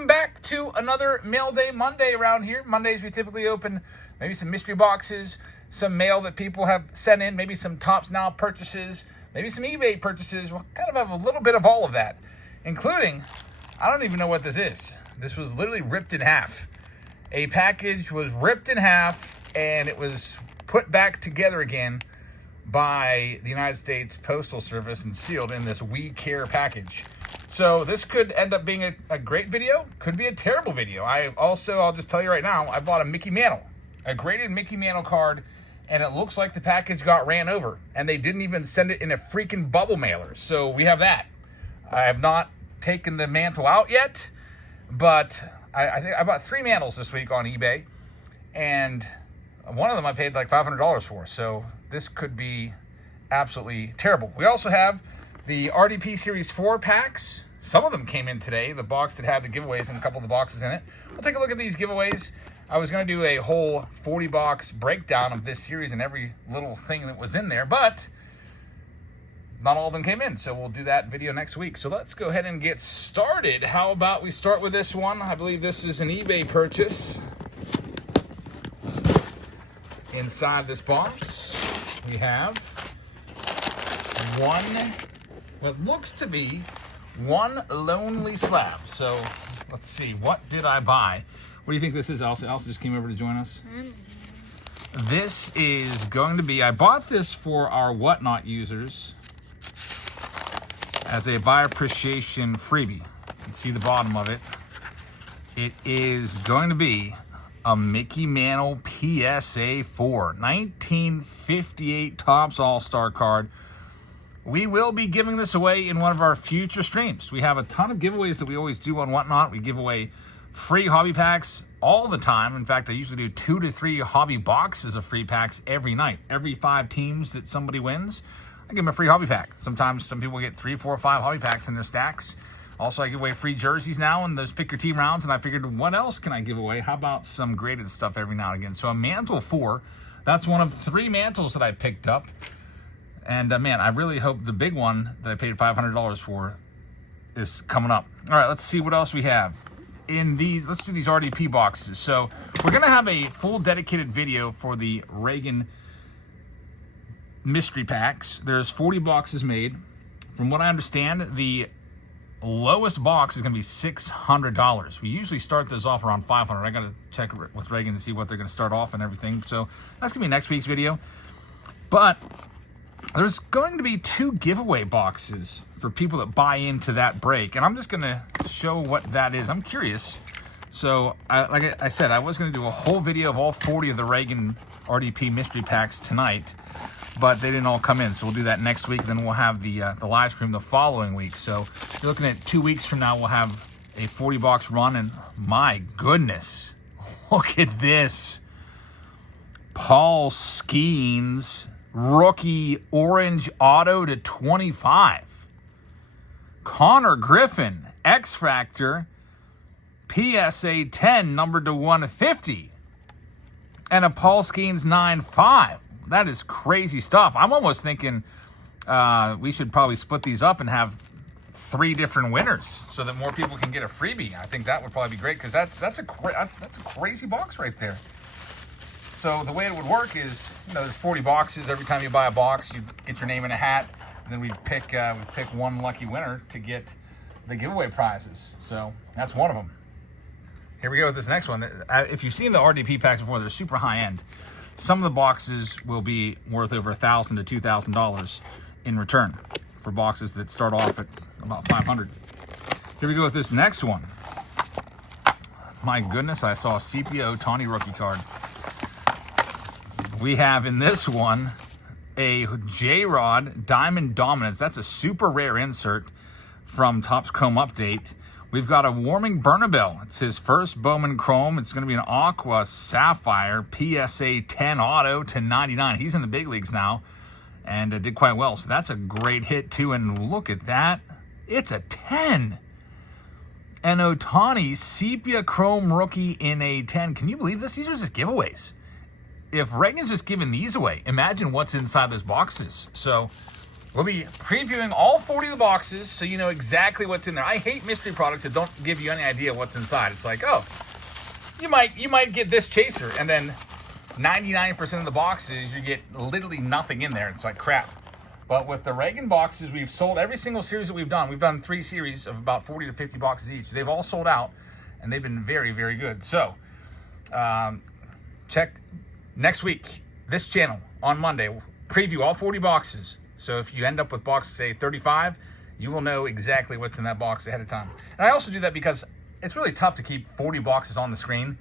welcome back to another Mail Day Monday around here. Mondays we typically open maybe some mystery boxes, some mail that people have sent in, maybe some Tops Now purchases, maybe some eBay purchases. We'll kind of have a little bit of all of that, including, I don't even know what this is. This was literally ripped in half. A package was ripped in half and it was put back together again by the United States Postal Service and sealed in this We Care package. So this could end up being a great video, could be a terrible video. I'll just tell you right now, I bought a Mickey Mantle, a graded Mickey Mantle card, and it looks like the package got ran over, and they didn't even send it in a freaking bubble mailer. So we have that. I have not taken the mantle out yet, but I think I bought 3 mantles this week on eBay, and one of them I paid like $500 for. So this could be absolutely terrible. We also have the RDP Series 4 packs. Some of them came in today, the box that had the giveaways and a couple of the boxes in it. We'll take a look at these giveaways. I was going to do a whole 40-box breakdown of this series and every little thing that was in there, but not all of them came in, so we'll do that video next week. So let's go ahead and get started. How about we start with this one? I believe this is an eBay purchase. Inside this box, we have what looks to be one lonely slab. So let's see, what did I buy? What do you think this is, Elsa? Elsa just came over to join us. This is going to be, I bought this for our Whatnot users as a buyer appreciation freebie. You can see the bottom of it. It is going to be a Mickey Mantle PSA 4, 1958 Topps All-Star card. We will be giving this away in one of our future streams. We have a ton of giveaways that we always do on Whatnot. We give away free hobby packs all the time. In fact, I usually do 2 to 3 hobby boxes of free packs every night. Every 5 teams that somebody wins, I give them a free hobby pack. Sometimes some people get 3, 4, 5 hobby packs in their stacks. Also, I give away free jerseys now in those pick your team rounds, and I figured, what else can I give away? How about some graded stuff every now and again? So a Mantle 4, that's one of 3 mantles that I picked up. And man, I really hope the big one that I paid $500 for is coming up. All right, let's see what else we have in these. Let's do these RDP boxes. So we're gonna have a full dedicated video for the Reagan mystery packs. There's 40 boxes made. From what I understand, the lowest box is gonna be $600. We usually start those off around $500. I gotta check with Reagan to see what they're gonna start off and everything. So that's gonna be next week's video. But there's going to be 2 giveaway boxes for people that buy into that break, and I'm just going to show what that is. I'm curious. So, like I said, I was going to do a whole video of all 40 of the Reagan RDP mystery packs tonight, but they didn't all come in, so we'll do that next week. Then we'll have the live stream the following week. So, you're looking at 2 weeks from now, we'll have a 40-box run, and my goodness, look at this. Paul Skeens rookie orange auto to 25. Connor Griffin X Factor PSA 10 numbered to 150. And a Paul Skeens 9.5. That is crazy stuff. I'm almost thinking we should probably split these up and have 3 different winners so that more people can get a freebie. I think that would probably be great because that's a crazy box right there. So the way it would work is, there's 40 boxes. Every time you buy a box, you get your name in a hat, and then we'd pick one lucky winner to get the giveaway prizes. So that's one of them. Here we go with this next one. If you've seen the RDP packs before, they're super high end. Some of the boxes will be worth over $1,000 to $2,000 in return for boxes that start off at about $500. Here we go with this next one. My goodness, I saw a Sepia Ohtani rookie card. We have in this one a J-Rod Diamond Dominance. That's a super rare insert from Topps Chrome Update. We've got a Warming Bernabel. It's his first Bowman Chrome. It's going to be an Aqua Sapphire PSA 10 auto to 99. He's in the big leagues now and did quite well. So that's a great hit too. And look at that. It's a 10. An Ohtani Sepia Chrome rookie in a 10. Can you believe this? These are just giveaways. If Reagan's just giving these away, imagine what's inside those boxes. So We'll be previewing all 40 of the boxes so you know exactly what's in there. I hate mystery products that don't give you any idea what's inside. It's like, oh, you might get this chaser, and then 99% of the boxes, you get literally nothing in there. It's like crap. But with the Reagan boxes, we've sold every single series that we've done. We've done 3 series of about 40 to 50 boxes each. They've all sold out, and they've been very, very good. So check next week, this channel, on Monday. We'll preview all 40 boxes. So if you end up with box, say, 35, you will know exactly what's in that box ahead of time. And I also do that because it's really tough to keep 40 boxes on the screen.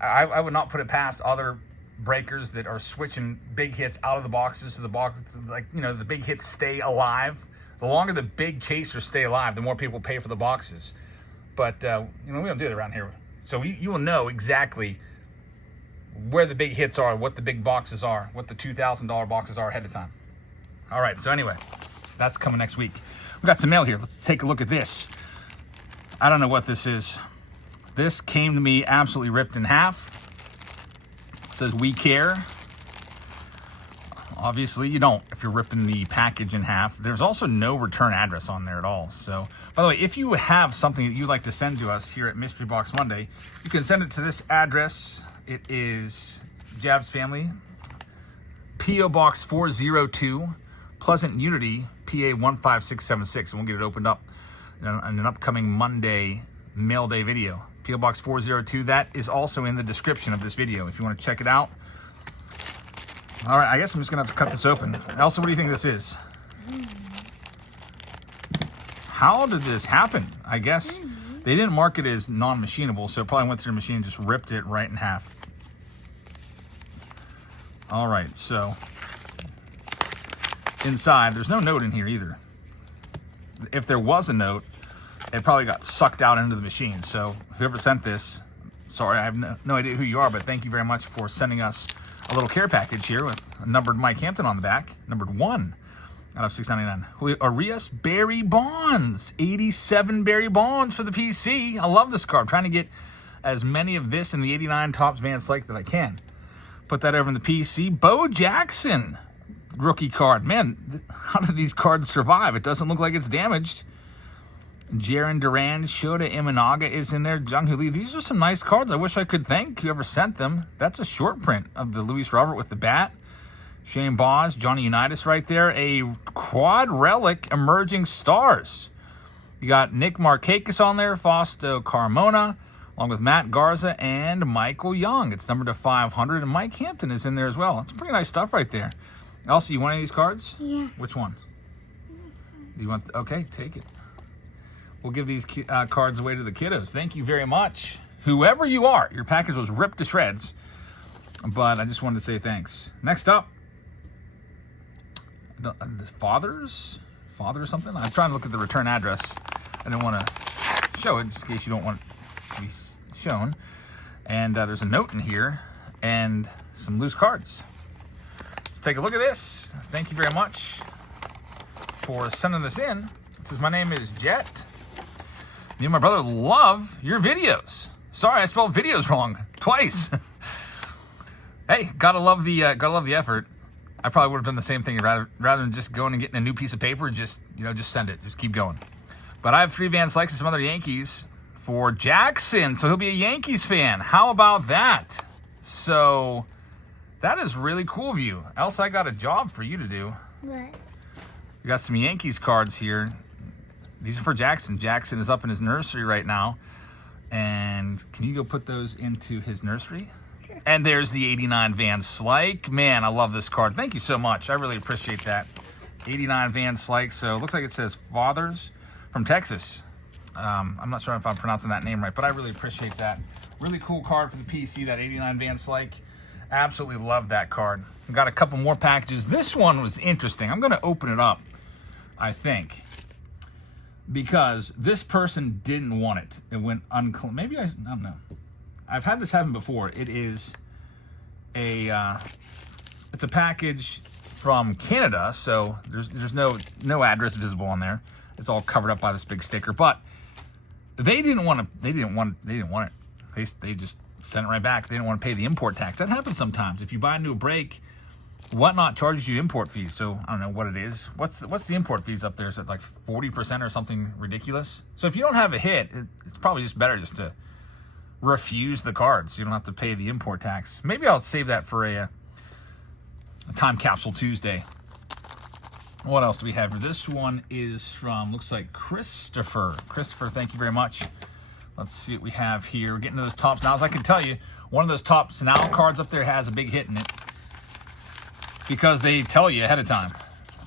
I would not put it past other breakers that are switching big hits out of the boxes so the box, like, you know, the big hits stay alive. The longer the big chasers stay alive, the more people pay for the boxes. But, you know, we don't do that around here. So you will know exactly where the big hits are, what the big boxes are, what the $2,000 boxes are ahead of time. All right, so anyway, that's coming next week. We got some mail here. Let's take a look at this. I don't know what this is. This came to me absolutely ripped in half. It says, "We care." Obviously, you don't if you're ripping the package in half. There's also no return address on there at all. So, by the way, if you have something that you'd like to send to us here at Mystery Box Monday, you can send it to this address. It is Jab's Family, P.O. Box 402, Pleasant Unity, PA 15676, and we'll get it opened up in an upcoming Monday mail day video. P.O. Box 402, that is also in the description of this video if you want to check it out. All right, I guess I'm just going to have to cut this open. Elsa, what do you think this is? How did this happen? I guess they didn't mark it as non-machinable, so it probably went through the machine and just ripped it right in half. All right, so inside, there's no note in here either. If there was a note, it probably got sucked out into the machine. So whoever sent this, sorry, I have no idea who you are, but thank you very much for sending us a little care package here with a numbered Mike Hampton on the back, numbered 1 out of 699. Julio Arias Barry Bonds, 87 Barry Bonds for the PC. I love this card. I'm trying to get as many of this in the 89 Topps Van Slyke that I can. Put that over in the PC. Bo Jackson, rookie card. Man, how did these cards survive? It doesn't look like it's damaged. Jaron Duran, Shota Imanaga is in there. Jung Hoo Lee. These are some nice cards. I wish I could thank whoever sent them. That's a short print of the Luis Robert with the bat. Shane Boz, Johnny Unitas right there. A quad relic Emerging Stars. You got Nick Markakis on there, Fausto Carmona, along with Matt Garza and Michael Young. It's numbered to 500, and Mike Hampton is in there as well. It's pretty nice stuff right there. Elsie, you want any of these cards? Yeah. Which one? Do you want? Okay, take it. We'll give these cards away to the kiddos. Thank you very much. Whoever you are, your package was ripped to shreds, but I just wanted to say thanks. Next up, the father or something? I'm trying to look at the return address. I didn't want to show it just in case you don't want it to be shown. And there's a note in here and some loose cards. Let's take a look at this. Thank you very much for sending this in. It says, "My name is Jet. Me and my brother love your videos." Sorry, I spelled videos wrong twice. Hey, gotta love the effort. I probably would have done the same thing rather than just going and getting a new piece of paper. Just send it. Just keep going. But I have 3 Van Slyke and some other Yankees for Jackson, so he'll be a Yankees fan. How about that? So that is really cool of you. Else, I got a job for you to do. What? We got some Yankees cards here. These are for Jackson. Jackson is up in his nursery right now. And can you go put those into his nursery? Sure. And there's the 89 Van Slyke. Man, I love this card. Thank you so much. I really appreciate that. 89 Van Slyke. So it looks like it says Fathers from Texas. I'm not sure if I'm pronouncing that name right, but I really appreciate that. Really cool card for the PC, that 89 Van Slyke. Absolutely love that card. We've got a couple more packages. This one was interesting. I'm going to open it up, I think, because this person didn't want it. It went unclaimed. Maybe I don't know. I've had this happen before. It is it's a package from Canada, so there's no address visible on there. It's all covered up by this big sticker. But they didn't want it. They just sent it right back. They didn't want to pay the import tax. That happens sometimes. If you buy into a break Whatnot charges you import fees, so I don't know what it is. What's the import fees up there? Is it like 40% or something ridiculous? So if you don't have a hit, it's probably just better just to refuse the cards. So you don't have to pay the import tax. Maybe I'll save that for a Time Capsule Tuesday. What else do we have here? This one is from, looks like Christopher. Christopher, thank you very much. Let's see what we have here. We're getting to those tops now. As I can tell you, one of those tops now cards up there has a big hit in it, because they tell you ahead of time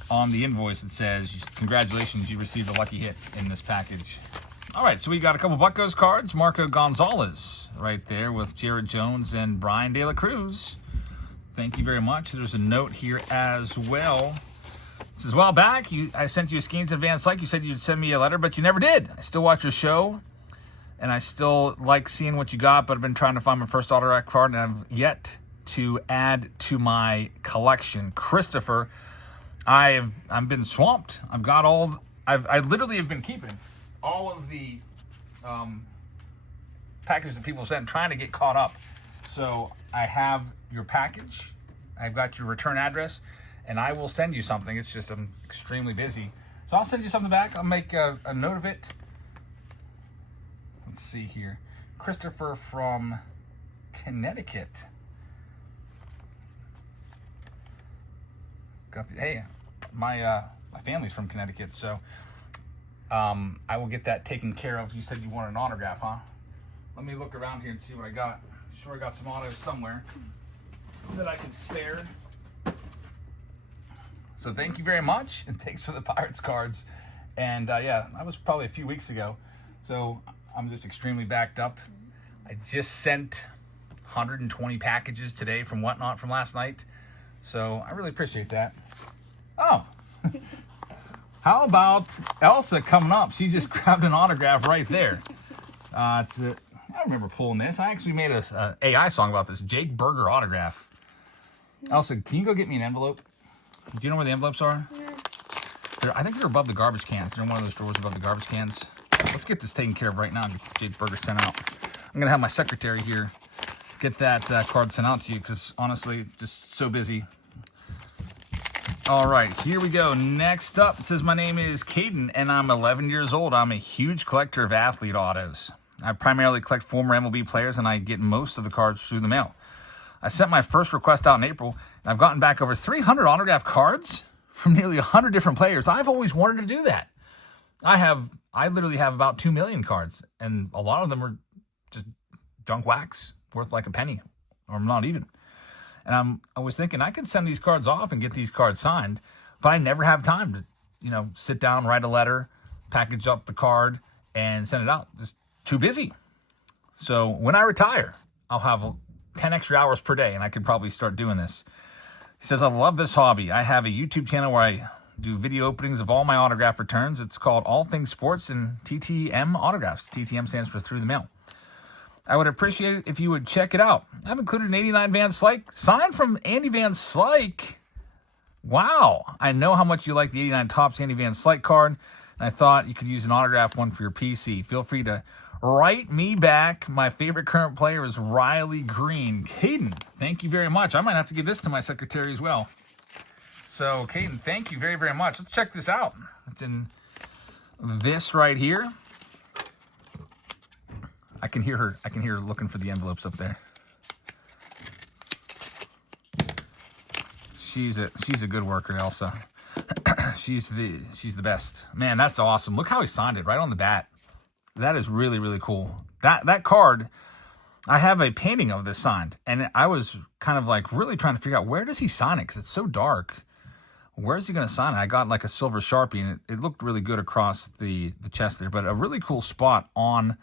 on the invoice. It says, congratulations, you received a lucky hit in this package. All right, so we got a couple Buccos cards. Marco Gonzalez right there with Jared Jones and Brian De La Cruz. Thank you very much. There's a note here as well. It says, a while back, I sent you a Skeins Advanced Like. You said you'd send me a letter, but you never did. I still watch your show, and I still like seeing what you got, but I've been trying to find my first autograph card, and I've yet to add to my collection. Christopher, I've been swamped. I literally have been keeping all of the packages that people sent, trying to get caught up. So I have your package, I've got your return address, and I will send you something. It's just I'm extremely busy. So I'll send you something back. I'll make a note of it. Let's see here. Christopher from Connecticut. Hey, my family's from Connecticut, so I will get that taken care of. You said you wanted an autograph, huh? Let me look around here and see what I got. I'm sure I got some autos somewhere that I can spare. So thank you very much, and thanks for the Pirates cards. And yeah, that was probably a few weeks ago, so I'm just extremely backed up. I just sent 120 packages today from Whatnot from last night. So I really appreciate that. Oh, how about Elsa coming up? She just grabbed an autograph right there. I remember pulling this. I actually made a AI song about this. Jake Berger autograph. Elsa, can you go get me an envelope? Do you know where the envelopes are? Yeah. I think they're above the garbage cans. They're in one of those drawers above the garbage cans. Let's get this taken care of right now and get Jake Berger sent out. I'm going to have my secretary here get that card sent out to you, because honestly, just so busy. All right, here we go. Next up, it says, my name is Caden, and I'm 11 years old. I'm a huge collector of athlete autos. I primarily collect former MLB players, and I get most of the cards through the mail. I sent my first request out in April, and I've gotten back over 300 autographed cards from nearly 100 different players. I've always wanted to do that. I literally have about 2 million cards, and a lot of them are just junk wax, worth like a penny, or not even. And I was thinking I could send these cards off and get these cards signed, but I never have time to, sit down, write a letter, package up the card, and send it out. Just too busy. So when I retire, I'll have 10 extra hours per day, and I could probably start doing this. He says, I love this hobby. I have a YouTube channel where I do video openings of all my autograph returns. It's called All Things Sports and TTM Autographs. TTM stands for Through the Mail. I would appreciate it if you would check it out. I've included an 89 Van Slyke signed from Andy Van Slyke. Wow. I know how much you like the 89 Topps Andy Van Slyke card, and I thought you could use an autographed one for your PC. Feel free to write me back. My favorite current player is Riley Green. Caden, thank you very much. I might have to give this to my secretary as well. So, Caden, thank you very, very much. Let's check this out. It's in this right here. I can hear her looking for the envelopes up there. She's a good worker, Elsa. she's the best. Man, that's awesome. Look how he signed it right on the bat. That is really, really cool. That card, I have a painting of this signed, and I was kind of like really trying to figure out, where does he sign it, because it's so dark. Where is he going to sign it? I got like a silver Sharpie, and it looked really good across the chest there, but a really cool spot on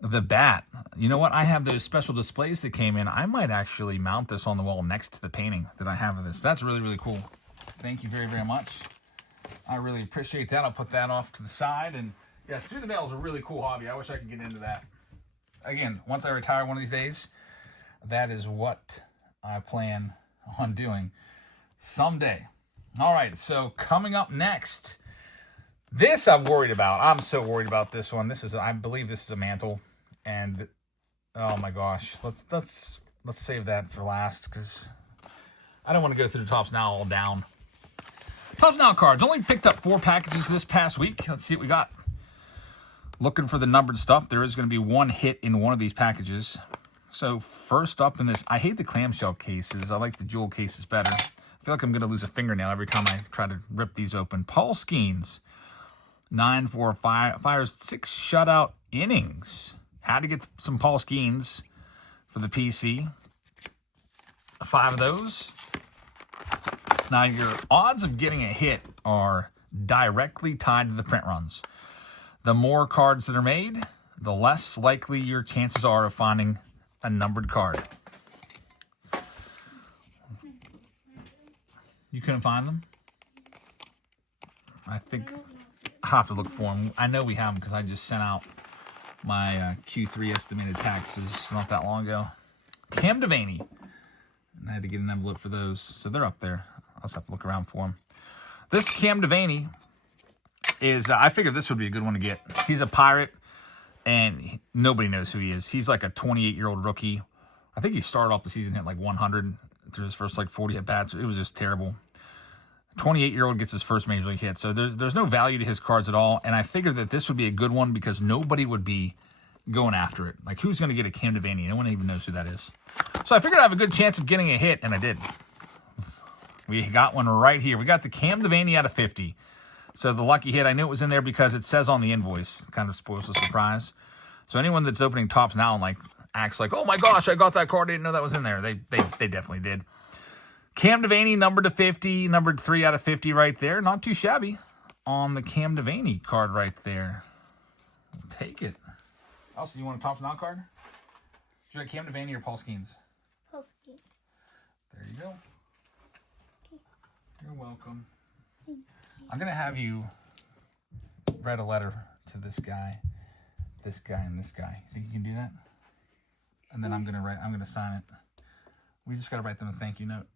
the bat. You know what? I have those special displays that came in. I might actually mount this on the wall next to the painting that I have of this. That's really, really cool. Thank you very, very much. I really appreciate that. I'll put that off to the side. And yeah, Through the Mail is a really cool hobby. I wish I could get into that. Again, once I retire one of these days, that is what I plan on doing someday. All right, so coming up next, this I'm worried about. I'm so worried about this one. I believe this is a mantle, and oh my gosh, let's save that for last, because I don't want to go through the Tops Now all down. Tops Now cards. Only picked up 4 packages this past week. Let's see what we got. Looking for the numbered stuff. There is going to be 1 hit in one of these packages. So first up in this, I hate the clamshell cases. I like the jewel cases better. I feel like I'm going to lose a fingernail every time I try to rip these open. Paul Skeens, 9 for 5, fires 6 shutout innings. Had to get some Paul Skeens for the PC. 5 of those. Now your odds of getting a hit are directly tied to the print runs. The more cards that are made, the less likely your chances are of finding a numbered card. You couldn't find them? I think I'll have to look for them. I know we have them because I just sent out my Q3 estimated taxes not that long ago. Cam Devaney. And I had to get an envelope for those, so they're up there. I'll just have to look around for them. This Cam Devaney is, I figured this would be a good one to get. He's a Pirate, and nobody knows who he is. He's like a 28-year-old rookie. I think he started off the season hitting like 100 through his first like 40 at-bats. It was just terrible. 28-year-old gets his first major league hit, so there's no value to his cards at all, and I figured that this would be a good one because nobody would be going after it. Like, who's going to get a Cam Devaney? No one even knows who that is. So I figured I have a good chance of getting a hit, and I did. We got one right here. We got the Cam Devaney out of 50. So the lucky hit, I knew it was in there because it says on the invoice. Kind of spoils the surprise. So anyone that's opening Tops Now and like acts like, oh my gosh, I got that card, I didn't know that was in there. They definitely did. Cam Devaney, numbered to 50, numbered 3 out of 50 right there. Not too shabby on the Cam Devaney card right there. Take it. Also, you want a Tops Now card? Do you like Cam Devaney or Paul Skeens? Paul Skeens. There you go. You're welcome. I'm going to have you write a letter to this guy, and this guy. Think you can do that? And then I'm going to sign it. We just got to write them a thank you note.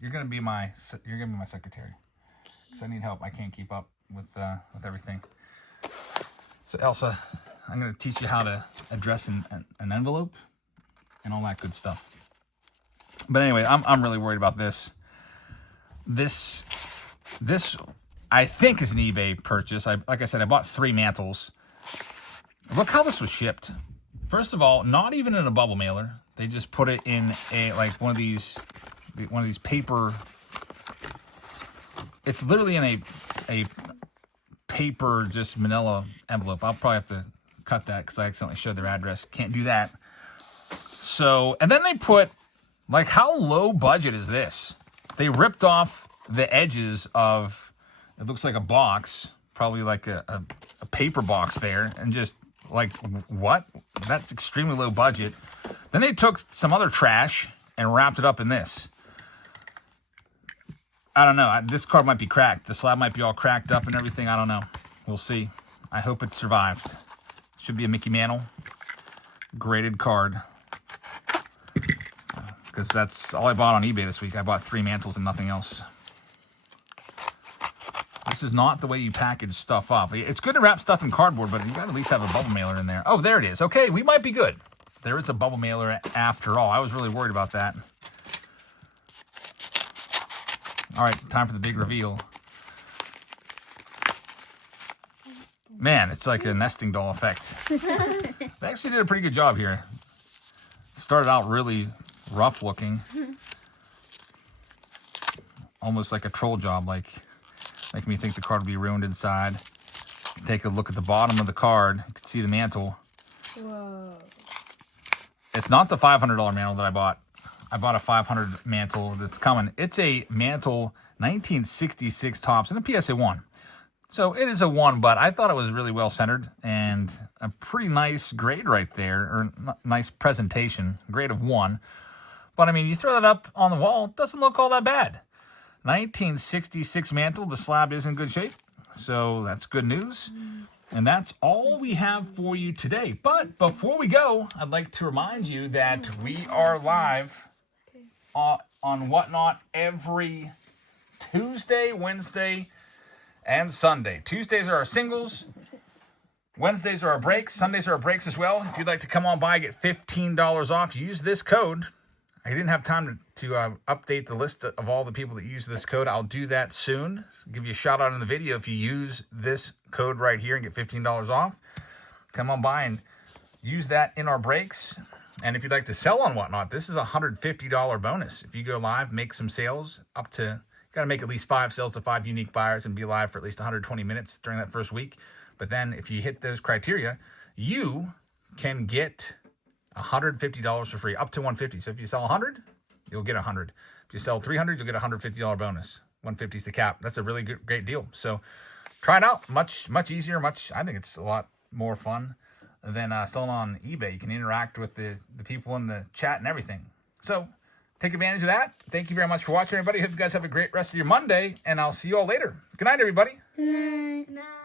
You're going to be my secretary. Because I need help. I can't keep up with everything. So Elsa, I'm going to teach you how to address an envelope and all that good stuff. But anyway, I'm really worried about this. This I think is an eBay purchase. Like I said, I bought 3 mantles. Look how this was shipped. First of all, not even in a bubble mailer. They just put it in one of these paper. It's literally in a paper, just manila envelope. I'll probably have to cut that because I accidentally showed their address. Can't do that. So, and then they put, like, how low budget is this? They ripped off the edges of, it looks like a box, probably like a paper box there, and just like, what? That's extremely low budget. Then they took some other trash and wrapped it up in this. I don't know. This card might be cracked. The slab might be all cracked up and everything. I don't know. We'll see. I hope it survived. Should be a Mickey Mantle graded card. Because that's all I bought on eBay this week. I bought 3 mantles and nothing else. This is not the way you package stuff up. It's good to wrap stuff in cardboard, but you got to at least have a bubble mailer in there. Oh, there it is. Okay, we might be good. There is a bubble mailer after all. I was really worried about that. All right, time for the big reveal. Man, it's like a nesting doll effect. They actually did a pretty good job here. Started out really rough looking. Almost like a troll job, like making me think the card would be ruined inside. Take a look at the bottom of the card. You can see the mantle. Whoa. It's not the $500 mantle that I bought. I bought a $500 mantle that's coming. It's a mantle 1966 Tops and a PSA 1. So it is a 1, but I thought it was really well centered and a pretty nice grade right there, or nice presentation, grade of 1. But I mean, you throw that up on the wall, it doesn't look all that bad. 1966 mantle, the slab is in good shape, so that's good news. And that's all we have for you today. But before we go, I'd like to remind you that we are live on Whatnot every Tuesday, Wednesday, and Sunday. Tuesdays are our singles. Wednesdays are our breaks. Sundays are our breaks as well. If you'd like to come on by, get $15 off, use this code. I didn't have time to update the list of all the people that use this code. I'll do that soon. Give you a shout out in the video if you use this code right here and get $15 off. Come on by and use that in our breaks. And if you'd like to sell on Whatnot, this is a $150 bonus. If you go live, make some sales up to, got to make at least 5 sales to 5 unique buyers and be live for at least 120 minutes during that first week. But then if you hit those criteria, you can get $150 for free, up to $150. So if you sell 100, you'll get 100. If you sell 300, you'll get a $150 bonus. 150 is the cap. That's a really good, great deal. So try it out. Much easier. I think it's a lot more fun than selling on eBay. You can interact with the people in the chat and everything. So take advantage of that. Thank you very much for watching, everybody. Hope you guys have a great rest of your Monday, and I'll see you all later. Good night, everybody. Good night.